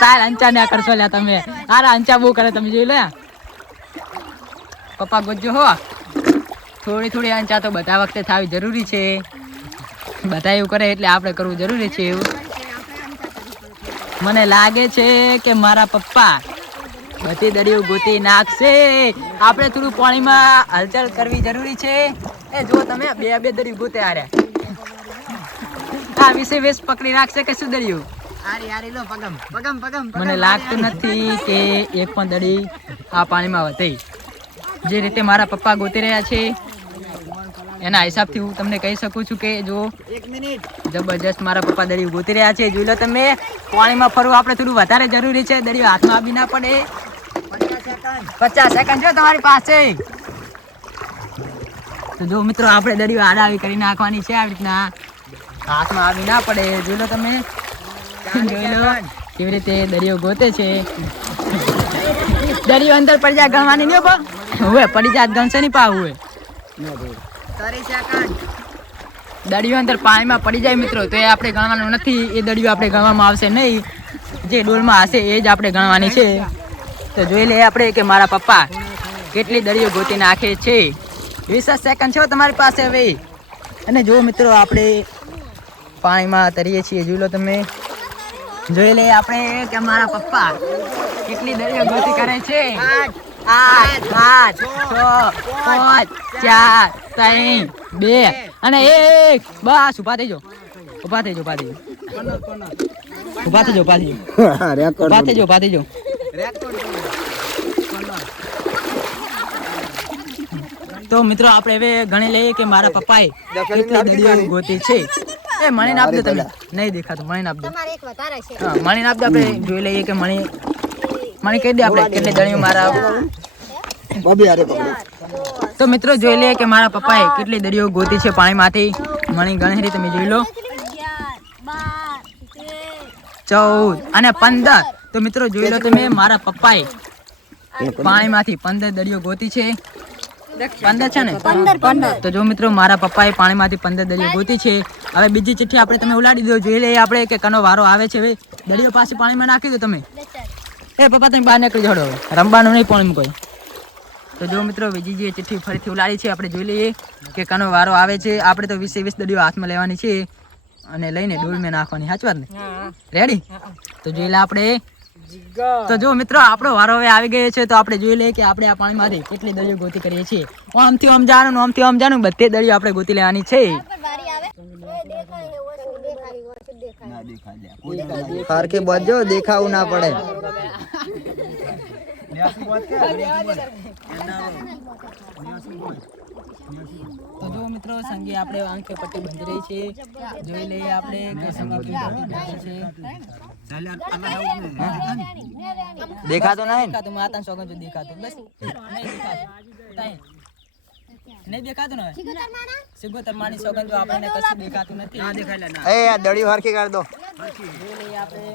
સાહેબ અંચા ના કરશો લ્યા તમે. અંચા બહુ કરે. તમે જોઈ લો પપ્પા ગોતજો હો. થોડી અંચા તો બધા વખતે થવી જરૂરી છે. બધા એવું કરે એટલે આપણે કરવું જરૂરી છે. એવું મને લાગે છે કે મારા પપ્પા બધી દળીઓ ગોતી નાખશે. આપણે થોડું પાણીમાં હલચલ કરવી જરૂરી છે. જો તમે બે દળીઓ ગોતે આર્યા. આ 20 પકડી રાખશે કે શું દળીઓ? મને લાગતું નથી કે એક પણ દળી આ પાણીમાં વધે. જે રીતે મારા પપ્પા ગોતી રહ્યા છે એના હિસાબથી હું તમને કહી શકું છું કે જો જબરજસ્ત મારા પપ્પા દળીઓ ગોતી રહ્યા છે. જોઈ લો તમે, પાણીમાં ફરવું આપણે થોડું વધારે જરૂરી છે. દળીઓ હાથમાં આવી ના પડે. 50 સેકન્ડ જો તમારી પાસે. તો જો મિત્રો, આપણે દળીઓ આડાવી કરી નાખવાની છે. આવી રીતના હાથમાં આવી ના પડે. જોઈ લો તમે, જોઈ લો કેવી રીતે દળીઓ ગોતે છે. દળીઓ અંદર પડી જાય ગણવાની નહીં પણ હવે પડી જાય ગણશે નહીં પાવ. હવે દળીઓ અંદર પાણીમાં પડી જાય મિત્રો તો એ આપણે ગણવાનું નથી. એ દળીઓ આપણે ગણવામાં આવશે નહીં. જે ડોલમાં હશે એ જ આપણે ગણવાની છે. તો જોઈ લઈએ આપણે કે મારા પપ્પા કેટલી દળીઓ ગોતી નાખે છે. 20 સેકન્ડ છે તમારી પાસે હવે. અને જો મિત્રો, આપણે પાણીમાં તરીએ છીએ. જોઈ લો તમે, જોઈ લઈએ આપણે કે મારા પપ્પા કેટલી દળીઓ ગોતી કરે છે. 8 7 6 5 4 3 2 અને 1 બસ. ઉભા થઈ જાઓ. તો મિત્રો, આપણે હવે ગણી લઈએ કે મારા પપ્પાએ કેટલી દળીઓ ગોતી છે. મણીને આપ દો તમે. નહીં દેખાતું. મણીને આપ દો. હા, મણીને આપ દો. આપણે જોઈ લઈએ કે મણી કહી દે આપણે કેટલી દળીઓ મારા બબે આરે પકડો. તો મિત્રો જોઈ લે કે મારા પપ્પાએ કેટલી દરિયો ગોતી છે પાણીમાંથી. મણી ગણતરી તમે જોઈ લો, 14 અને 15. તો મિત્રો જોઈ લો તમે, મારા પપ્પાએ પાણીમાંથી 15 દરિયો ગોતી છે. 15 છે ને? 15. તો જો મિત્રો મારા પપ્પાએ પાણીમાંથી 15 દરિયો ગોતી છે. હવે બીજી ચિઠ્ઠી આપણે તમે ઉલાડી દો. જોઈ લઈએ આપણે કે કનો વારો આવે છે. હવે દરિયો પાસે પાણીમાં નાખી દો તમે. એ પપ્પા તમે બહાર નીકળી જાડો, રમવાનું નહીં પાણીમાં કોઈ. તો જો મિત્રો વિજીજીએ ચિઠ્ઠી ફરીથી ઉલાડી છે. આપણે જોઈ લઈએ કે કનો વારો આવે છે. આપણે તો 20 દરિયો હાથમાં લેવાની છે અને લઈને ડોલમાં નાખવાની. સાચી વાત ને? રેડી? તો જોઈ લે આપણે. તો જો મિત્રો આપણો વારો હવે આવી ગયો છે. તો આપણે જોઈ લઈએ કે આપણે આ પાણીમાંથી કેટલી દરિયો ગોતી કરીએ છીએ. આમથી આમ જાણું, આમથી આમ જાણું, બધે દરિયો આપણે ગોતી લેવાની છે. ના દેખાય લે. ફરકે બજો, દેખાવું ના પડે. તો જો મિત્રો સંગે આપણે આંખે પટ્ટી બંધ રહી છે. જોઈ લઈએ આપણે કે સંગે છે. દેખાતો નહીં ને? દેખાતું માતા સોગન જો દેખાતું બસ નહીં દેખાતું. તાઈ નહીં દેખાતું ને? સિગોતર માની સોગન જો આપણને કશું દેખાતું નથી. ના દેખાય ના. એ આ દડી હરખી કરી દો. જોઈ લઈએ આપણે.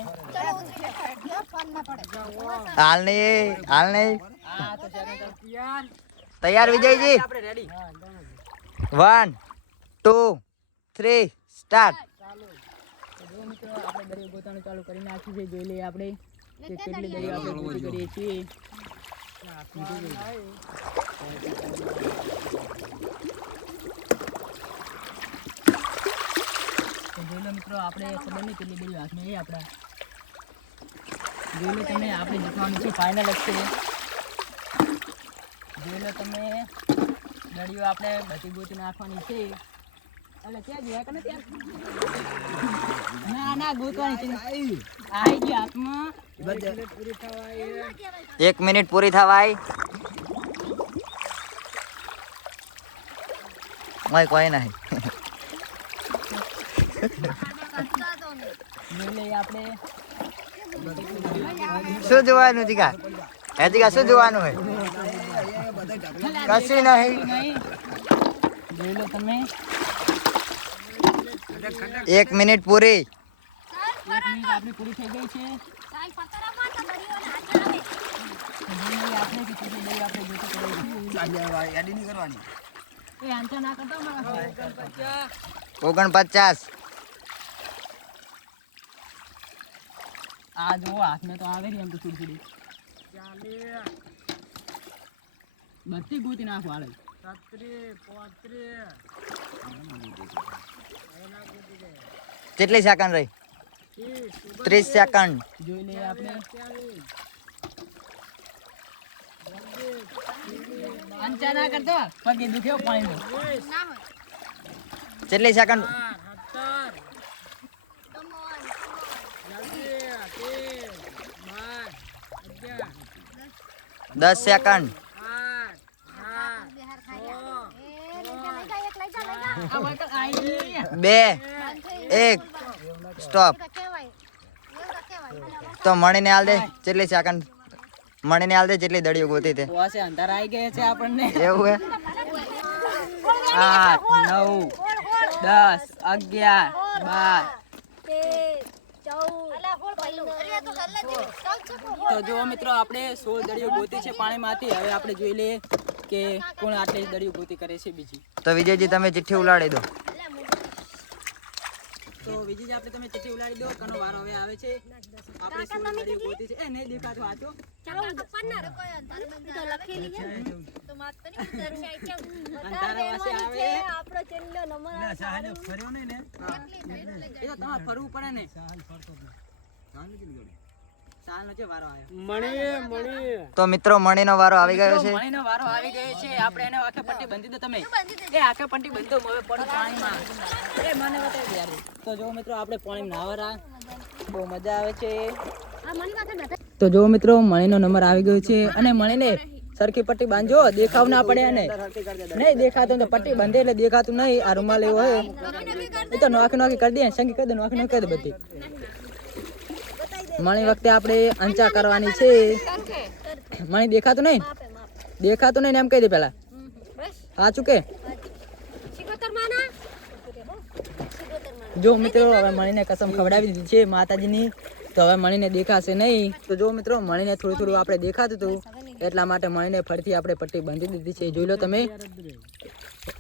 હાલ નહીં. હા તો ચાલો તૈયાર વિજયજી? આપણે રેડી. 1 2 3 સ્ટાર્ટ. જો મિત્રો આપણે દરિયો ગોતાનું ચાલુ કરી નાખ્યું છે. જોઈ લઈએ આપણે કે કેટલી દરિયો આપણે ગોતી કરીએ છીએ. તો જોઈ લો મિત્રો, આપણે ખબર નહીં કેટલી દરિયો હાથમાં એ આપણા. જોઈ લો તમે, આપણે જીતવાનું છે ફાઇનલ જ છે. જોઈ લો તમે, દરિયો આપણે બધી ગોતી નાખવાની છે. એટલે ક્યાં ગયા કે નથી? ના ગોતવાની છે. આવી ગઈ હાથમાં. 1 મિનિટ પૂરી થવા આવી. કોઈ નહીં. જોઈ લઈએ આપણે. શું જોવાનું જીગા? હે જીગા શું જોવાનું હોય? કશું નહીં. જોઈ લો તમે, 1 મિનિટ પૂરી. 1 મિનિટ આપણી પૂરી થઈ ગઈ છે. જોઈ લઈએ આપણે કે કેટલી દરિયો આપણે ગોતી કરીએ છીએ. એડી નહીં કરવાની. એ આંચા ના કરતા મારા. 49. આ જો હાથમાં તો આવે ને એમ તો છોડી બધી ગોતી નાખો હાલે. 33 કેટલી સેકન્ડ રહી? 30 સેકન્ડ. જોઈ લઈએ આપણે. આંચા ના કરતો, પગે દુખ્યો પાણીનો. કેટલી સેકન્ડ? 10 સેકન્ડ. આ વખત આવી ગઈ. 2 1 સ્ટોપ. તો મણીને હાલ દે. કેટલી સેકન્ડ? મણીને હાલ દે જેટલી દડિયો ગોતી તે. વાસે અંધાર આવી ગયા છે આપણને. એવું હે? 8 9 10 11 12. તો જો મિત્રો આપણે 16 દડિયો ગોતી છે પાણીમાંથી. હવે આપણે જોઈ લઈએ કે કોણ આટલી દડિયો ગોતી કરે છે બીજી. તો વિજયજી તમે ચિઠ્ઠી ઉલાડી દો. તો બીજી આપણે તમે ચિઠ્ઠી ઉલાડી દો. કનો વારો હવે આવે છે. આપણે 16 દડિયો ગોતી છે. એ નહીં દેખાતો આજો. અંધારા વાસે આવે. એ તો તમારે ફરવું પડે ને. સાલનો જે વારો આવ્યો. તો મિત્રો મણીનો વારો આવી ગયો છે. મણીનો વારો આવી ગયો છે. આપણે એને આખે પટ્ટી બંધી દો તમે. એ આખે પટ્ટી બંધો હવે પડું પાણીમાં. એ મને બતાવી યાર. તો જો મિત્રો આપણે પાણીમાં નાવરા બહુ મજા આવે છે. તો જો મિત્રો મણીનો નંબર આવી ગયો છે અને મણીને સરખી પટ્ટી બાંધજો, દેખાવ ના પડે. અને નહીં દેખાતું તો પટ્ટી બાંધે એટલે દેખાતું નહીં. આ રૂમાલ એવો હોય એ તો નોખી કરી દે, સંગી કરી દે, નોખી કરી દે બધી. મણી વખતે આપણે અંચા કરવાની છે. મણી દેખાતું નહીં. દેખાતું નહીં ને એમ કહી દે પેલા બસ સાચું કે સિકોતર માના સિકોતર માના જો મિત્રો હવે મણીને કસમ ખવડાવી દીધી છે માતાજીની તો હવે મણીને દેખાશે નહીં તો જો મિત્રો મણીને થોડું થોડું આપણે દેખાતું હતું એટલા માટે મણીને ફરીથી આપણે પટ્ટી બાંધી દીધી છે જોઈ લો તમે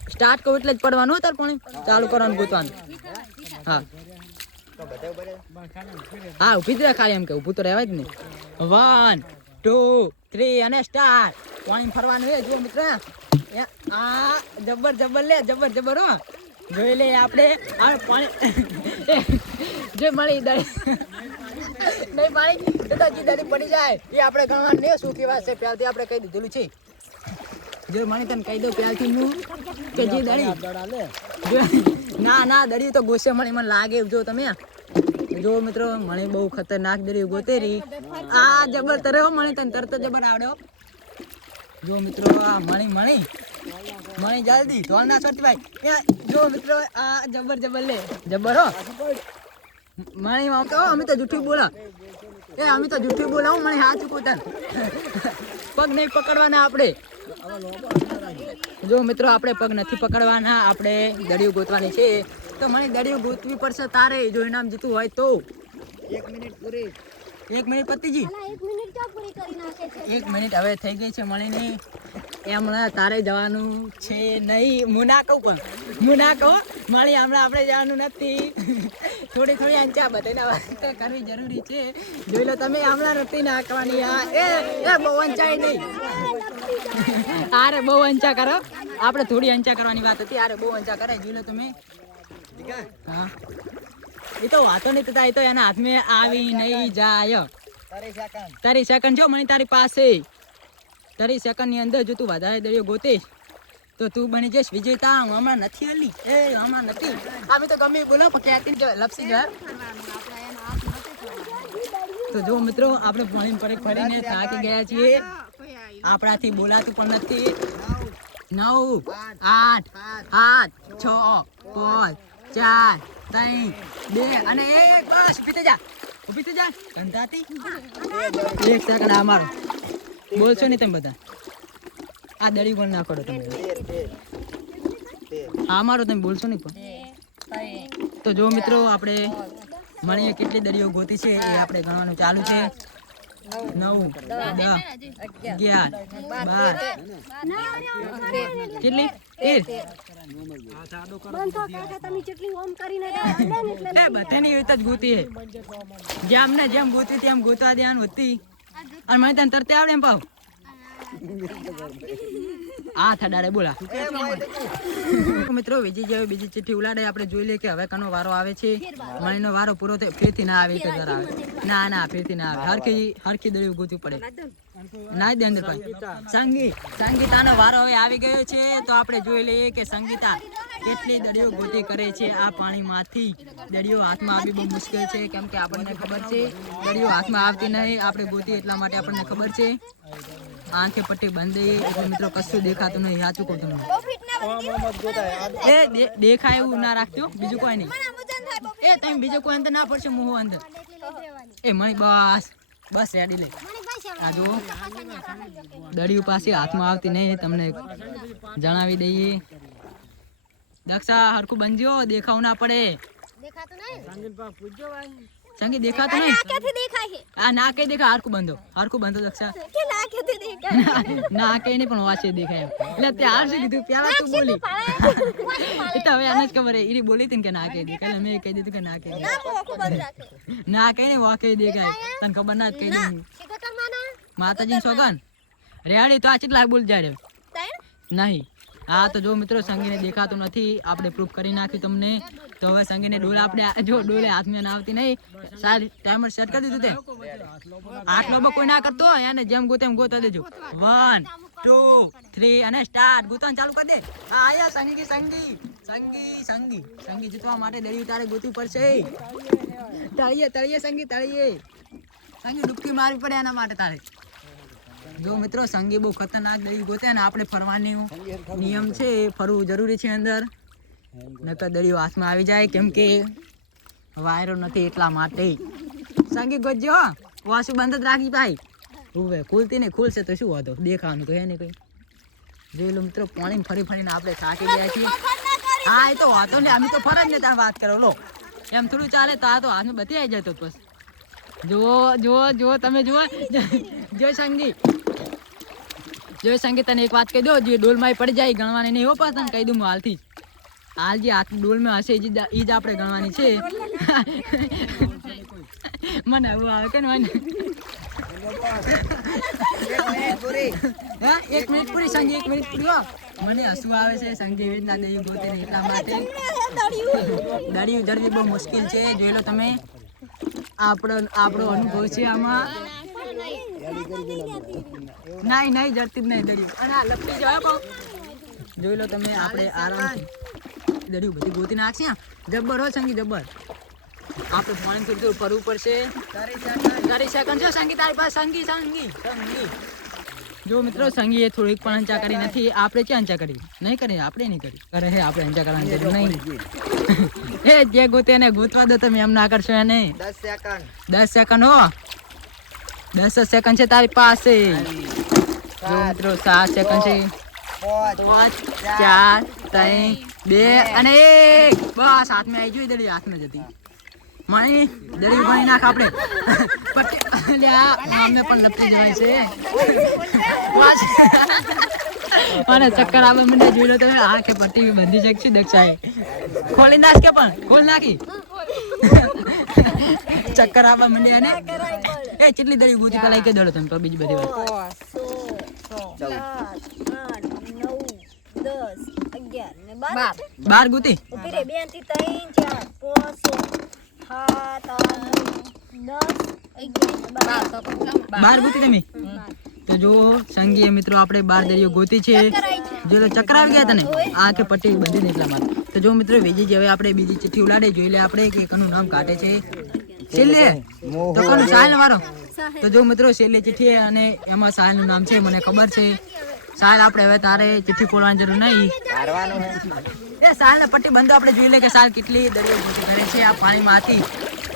સ્ટાર્ટ કહું એટલે જ પડવાનું તાર પાણી ચાલુ કરવાનું ગોતવાનું હા હા ઊભી જ રહે ખાલી એમ કે ઊભું તો રહેવાય જ ને 1 2 3 અને સ્ટાર્ટ પાણી ફરવાનું એ જો મિત્ર આ જબર જબર લે જબર જબર હો જોઈ લે આપણે આ પાણી જે મળી દળી નહીં પાણી દાદાજી દાદી પડી જાય એ આપણે ગણવાનું ને શું કહેવાય છે પહેલથી આપણે કહી દીધેલું છે જો મને તને કહી દઉં પહેલથી હું કે જે દળી ના ના દળી તો ગુસ્સે મળી મને લાગે જો તમે જો મિત્રો મને બહુ ખતરનાક દળી ગોતેરી આ જબર તરે હો મને તને તરત જબર આવડ્યો જો મિત્રો આ મણી જલ્દી ધોલ ના છોડતી ભાઈ જો મિત્રો આ જબર જબર લે જબર હો મણી માં તો અમે તો જૂઠી બોલા અમે તો જૂઠી બોલાવું મને સાચું કોતન પગ નહીં પકડવાના આપણે જો મિત્રો આપણે પગ નથી પકડવાના આપણે દડિયું ગોતવાની છે તો મને દડિયું ગોતવી પડશે તારે જો ઇનામ જીતું હોય તો 1 મિનિટ પૂરી 1 મિનિટ પતિજી અલા 1 મિનિટ ક્યાં પૂરી કરી નાખે છે 1 મિનિટ હવે થઈ ગઈ છે મળીને હમણાં તારે જવાનું છે નહીં હું ના કહું પણ હું ના કહું મળી હમણાં આપણે જવાનું નથી થોડી અંચા બધાને વાત કરવી જરૂરી છે જોઈ લો તમે હમણાં નથી નાખવાની એ બહુ અંચાઈ નહીં અરે બહુ અંચા કરો આપણે થોડી અંચા કરવાની વાત હતી અરે બહુ અંચા કરાય જોઈ લો તમે હા એ તો વાતો નહીં થતા એ તો એના હાથમાં આવી નહીં જાય તારી સેકન્ડ જો મને તારી પાસે તારી સેકન્ડ ની અંદર જો તું વધારે દરિયો ગોતીશ તો તું બની જઈશ વિજેતા હું હમણાં નથી હલી હમણાં નથી અમે તો ગમે બોલો પણ ક્યાંથી લપસી જાય તો જો મિત્રો આપણે ફરીને થાકી ગયા છીએ આપણાથી બોલાતું પણ નથી 9 8 7 6 5 4 3 2 અને 1 બસ ઊભી થઈ જા ધંધાતી 1 સેકન્ડ અમારો બોલશો નહીં તમે બધા આ દડી પણ ના કરો તમે અમારો તમે બોલશો નહીં પણ તો જો મિત્રો આપણે મળીએ કેટલી દડીઓ ગોતી છે એ આપણે ગણવાનું ચાલુ છે 9 10 11 12 કેટલી 13 બંધ તો કાકા તમે જેટલી ઓમ કરીને બધાની એવી જ ગોતી છે જેમ ગોતી તેમ ગોતવા દેવાનું હતી અને મને તને તરતે આવડે એમ પાવ આ થડાડે બોલા મિત્રો બીજી ચિઠ્ઠી ઉલાડે આપણે જોઈ લઈએ કે હવે કનો વારો આવે છે મણીનો વારો પૂરો થાય ફેરથી ના આવે તો જરા આવે ના ફેરથી ના આવે હરખી દળી ગોતવી પડે ના દે અંદર ભાઈ સંગીતાનો વારો હવે આવી ગયો છે તો આપણે જોઈ લઈએ કે સંગીતા કેટલી દડીઓ ગોતી કરે છે આ પાણીમાંથી દડીઓ હાથમાં આવી બહુ મુશ્કેલ છે કેમ કે આપણને ખબર છે દડીઓ હાથમાં આવતી નહીં આપણે ગોતી એટલા માટે આપણને ખબર છે આંખે પટ્ટી બાંધી એટલે મિત્રો કશું દેખાતું નહીં સાચું કહું તમને દેખાય એવું ના રાખજો બીજું કોઈ નહીં તમે બીજો કોઈ અંદર ના પડશે હું અંદર મને બસ રેડી લે આ જુઓ દડિયું પાસે હાથમાં આવતી નહીં તમને જણાવી દઈએ દક્ષા હરખું બનજો દેખાવ ના પડે સંગી દેખાતું નહીં આ ના કઈ દેખા હરખું બંધો દક્ષા ના કઈ નહીં પણ વાંચે દેખાય એટલે ત્યાર શું કીધું પેલા તું બોલી એ તો હવે આને જ ખબર એ બોલી હતી કે ના કઈ દેખાય મેં કહી દીધું કે ના કઈ ના કઈ ને વાંકે દેખાય તને ખબર ના જ કઈ દઉં માતાજી સોગન રેડી તો આ કેટલા બોલ જાય નહીં હા તો જો મિત્રો સંગીને દેખાતું નથી આપણે પ્રૂફ કરી નાખ્યું તમને તો હવે સંગીને ડોલ આપણે જો ડોલે હાથમાં ના આવતી નહીં સારી ટાઈમર સેટ કરી દીધું તે આટલો બો કોઈ ના કરતો એને જેમ ગોતે એમ ગોતા દેજો 1 2 3 અને સ્ટાર્ટ ગોતવાનું ચાલુ કરી દે આયા સંગી જીતવા માટે દડિયું તારે ગોતવું પડશે તળિયે સંગી ડૂબકી મારવી પડે એના માટે તારે જો મિત્રો સંગી બહુ ખતરનાક દડિયું ગોતે અને આપણે ફરવાની નિયમ છે ફરવું જરૂરી છે અંદર નકર દડિયું હાથમાં આવી જાય કેમ કે વાયરો નથી એટલા માટે સંગી ગોતજો વાસુ બંધ જ રાખી ભાઈ ખુલતી નહીં ખુલશે તો શું હતો દેખાવાનું તો હે ને કઈ જોઈ લો મિત્રો પાણી ફરી ફરીને આપણે થાકી ગયા છીએ. હા એ તો વાતો નહીં, અમે તો ફરજ ને તાર વાત કરો લો, એમ થોડું ચાલે તો આ તો હાથમાં બધી આવી જતો બસ. જો તમે જુઓ જો સંગી તને એક વાત કહી દો, જે ડોલમાં પડી જાય ગણવાની નહીં હો, પાસ તને કહી દઉં હું હાલથી જ. હાલ જે હાથ ડોલમાં હશે એ જ આપણે ગણવાની છે. મને આવું આવે કે મને 1 મિનિટ પૂરી સંગી, 1 મિનિટ પૂરી હો. મને હસવું આવે છે સંગી એવી રીતના દહીં ગોતી ને એટલા માટે દળિયું જડવી બહુ મુશ્કેલ છે. જોઈ લો તમે આપણો અનુભવ છે આમાં. નહીં જડતી જ નહીં દળિયું, અને આ લપટી જવાય પણ જોઈ લો તમે આપણે આરામથી દળિયું બધી ગોતી નાખશે. જબ્બર હો સંગી જબ્બર. આપણે પાણી થોડું ફરવું પડશે. 30 સેકન્ડ છે સંગી તારી પાસે. સંગી જો મિત્રો સંગીએ થોડીક પણ અંચા કરી નથી. આપણે ક્યાં અંચા કરી નહીં કરી, આપણે નહીં કરી કરે હે, આપણે અંચા કરવાની જરૂર નહીં. એ જે ગોતે એને ગોતવા દો તમે, એમ ના કરશો એને. 10 સેકન્ડ હો, 10 સેકન્ડ છે તારી પાસે. જો મિત્રો 7 સેકન્ડ છે. 5 4 3 2 અને 1 બસ હાથમાં આવી જોઈ દડી હાથમાં જતી માણી દડી ભણી નાખ આપણે પટ્ટી લ્યા આમે પણ લપટી જવાય છે. અને ચક્કર આવે મને જોઈ લો તમે. આ કે પટ્ટી બંધી છે છે દક્ષાએ ખોલી નાખ કે પણ ખોલ નાખી ચક્કર આવે મને. અને એ કેટલી દડી ગોતી પેલા કે દડો તમે બીજી બધી વાત 12 ગોતી 2 થી 3 4 5 12 ગોતી તમે. તો જો સંગીએ મિત્રો આપણે 12 દરિયો ગોતી છે. જો તો ચક્કર આવી ગયા તને આ કે પટ્ટી બંધી ને એટલા માટે. તો જો મિત્રો બીજી હવે આપણે બીજી ચિઠ્ઠી ઉલાડે જોઈ લે આપણે કે કનું નામ કાઢે છે. છેલ્લે તો કનું સાહેલ વાળો. તો જો મિત્રો છેલ્લે ચિઠ્ઠી અને એમાં સાહેલનું નામ છે મને ખબર છે. સાહેલ આપણે હવે તારે ચિઠ્ઠી ખોલવાની જરૂર નહીં. એ સાહેલ ને પટ્ટી બંધો આપણે જોઈ લે કે સાહેલ કેટલી દરિયો ગોતી કરે છે આ પાણીમાં હતી.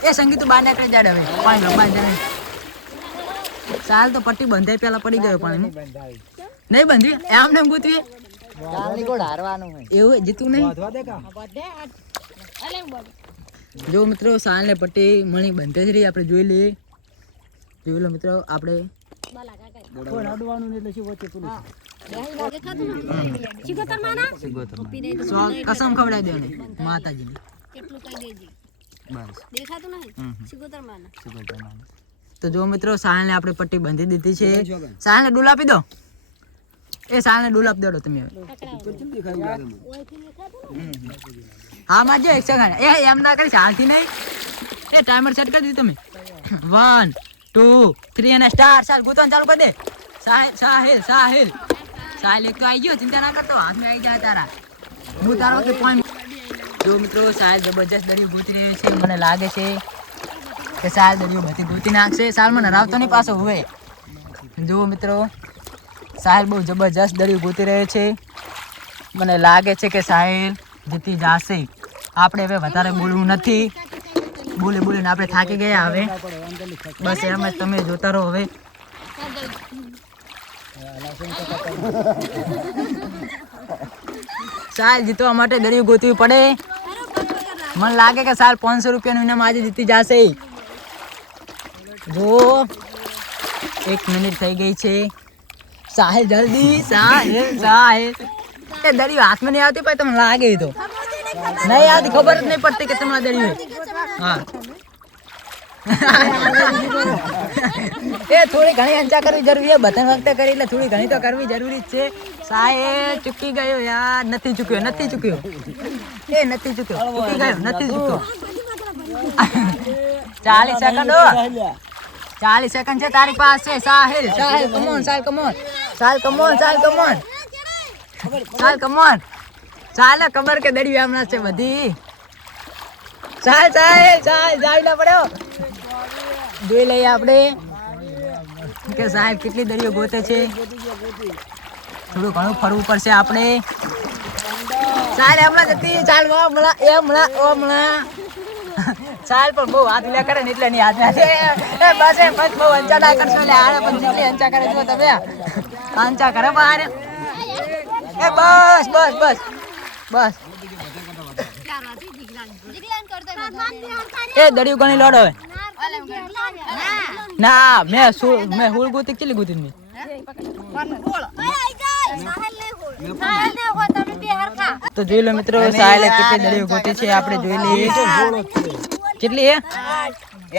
એ સંગીત તો બહાર નીકળી જાય હવે પાણી લંબાઈ જાય. સાહેલ તો પટ્ટી બંધાઈ પેલા પડી ગયો પાણીમાં. નહીં બંધી એમને ગોતવી એવું જીતું નહીં. જો મિત્રો સાહેલ ને પટ્ટી મણી બંધે જ રહી આપણે જોઈ લઈએ. જોઈ લો મિત્રો આપણે કસમ ખવડાવી દેવાની માતાજીની. તો જો મિત્રો સાહેલ ને આપણે પટ્ટી બાંધી દીધી છે. સાહેલ ને ડૂલ આપી દો. એ સાહેલ ને ડૂલ આપી દો તમે. હા માં જો 1 સેકન્ડ એ એમ ના કરી શાંતિ નહીં. એ ટાઈમર સેટ કરી દીધું તમે. 1 2 3 અને સ્ટાર્ટ. સાહેલ ગોતવાનું ચાલુ કરી દે. સાહેલ એક તો આવી ગયો, ચિંતા ના કરતો, હાથમાં આવી જાય તારા. હું તારો કે પોઈન્ટ. જો મિત્રો સાહેલ જબરજસ્ત દરિયો ગોતી રહ્યો છે. મને લાગે છે કે સાહેલ દરિયો બધી ગોતી નાખશે. સાહેલ મને હરાવતો નહીં પાછો હવે. જો મિત્રો સાહેલ બહુ જબરજસ્ત દરિયો ગોતી રહ્યો છે. મને લાગે છે કે સાહેલ જીતી જશે. આપણે હવે વધારે બોલવું નથી. બોલીને આપણે થાકી ગયા હવે. બસ એમ જ તમે જોતા રહો હવે. સાહેલ જીતવા માટે દરિયો ગોતવી પડે. મને લાગે કે સાહેલ 500 રૂપિયાનું ઇનામ આજે જીતી જશે. જો 1 મિનિટ થઈ ગઈ છે. સાહેલ જલ્દી સાહેલ એ દરિયો હાથમાં નહીં આવતી પણ તમને લાગે તો નહીં આવતી, ખબર જ નહીં પડતી કે તમારા દરિયો. હા એ થોડી ઘણી અંચા કરવી જરૂરી છે. બધા વખતે કરી એટલે થોડી ઘણી તો કરવી જરૂરી જ છે. સાહેબ ચૂકી ગયો યાર. નથી ચૂક્યો એ નથી ચૂક્યો. ચૂકી ગયો નથી ચૂક્યો. 40 સેકન્ડ 40 સેકન્ડ છે તારી પાસે. સાહેલ કમોન સાહેલ ખબર કે દડી આમના છે બધી. સાહેલ જાય ના પડ્યો. જોઈ લઈએ આપણે કે સાહેબ કેટલી દરિયો ગોતે છે. થોડું ઘણું ફરવું પડશે આપણે. સાહેલ હમણાં જતી ચાલ સાહેલ પણ બહુ હાથ લે કરે ને એટલે ની હાથ છે. બસ બહુ અંચા ના કરશો એટલે આને પણ જેટલી અંચા કરે છો તમે અંચા કરે બહાર એ બસ બસ બસ બસ જીગલાન કરતો એ દડિયું ગણી લોડ હવે ના મેં હુળ ગોતી કેટલી ગોતી મેં તો જોઈ લો મિત્રો સાહેલે કેટલી દડિયું ગોતી છે આપણે જોઈ લઈએ કેટલી હે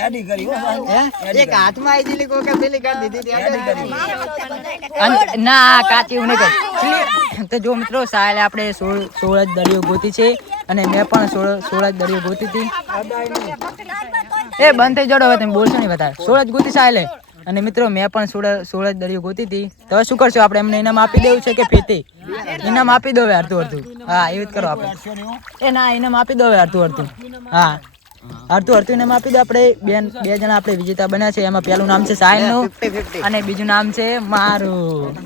એડી કરી હો એક હાથમાં આવી દીલી કોકે પેલી કાઢી દીધી એડી કરી ના કાચી હું નહીં કર તો જો મિત્રો સાહેલે આપણે 16 જ દડિયો ગોતી છે અને મેં પણ 16 જ દડિયો ગોતી હતી એ બંધ થઈ જોડો હવે તમે બોલશો નહીં વધારે 16 જ ગોતી સાહેલે અને મિત્રો મેં પણ 16 જ દડિયો ગોતી હતી તો હવે શું કરશો આપણે એમને ઇનામ આપી દેવું છે કે ફેતી ઇનામ આપી દો હવે અડધું હા એવું જ કરો આપણે એ ના ઇનામ આપી દો હવે અડધું હા અડધું ઇનામ આપી દો આપણે બે જણા આપણે વિજેતા બન્યા છે એમાં પહેલું નામ છે સાહિલનું અને બીજું નામ છે મારું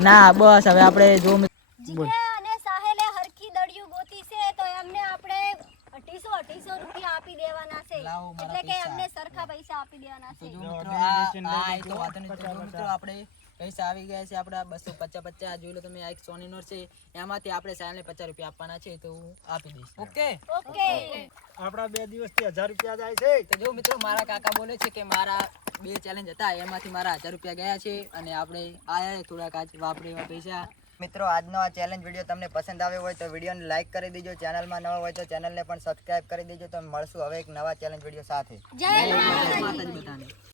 ના બસ હવે આપણે જો જીગલા અને સાહેલે હરખી દડિયું ગોતી છે તો એમને આપણે 250 રૂપિયા આપી દેવાના છે એટલે કે એમને સરખા પૈસા આપી દેવાના છે આપણે પૈસા આવી ગયા છે આપડા 250 જોઈ લો તમે આ એક સોની નોટ છે એમાંથી આપણે સાહેલને 50 રૂપિયા આપવાના છે તો હું આપી દઈશ ઓકે આપડા 2 દિવસથી 1000 રૂપિયા જાય છે તો જો મિત્રો મારા કાકા બોલે છે કે મારા 2 ચેલેન્જ હતા એમાંથી મારા 1000 રૂપિયા ગયા છે અને આપણે આયા થોડાક આજ વાપરે એવા પૈસા મિત્રો આજનો આ ચેલેન્જ વિડીયો તમને પસંદ આવ્યો હોય તો વિડીયોને લાઈક કરી દેજો ચેનલમાં નવા હોય તો ચેનલને પણ સબસ્ક્રાઇબ કરી દેજો તો મળશું હવે એક નવા ચેલેન્જ વિડીયો સાથે જય માતાજી માતાજી બધાને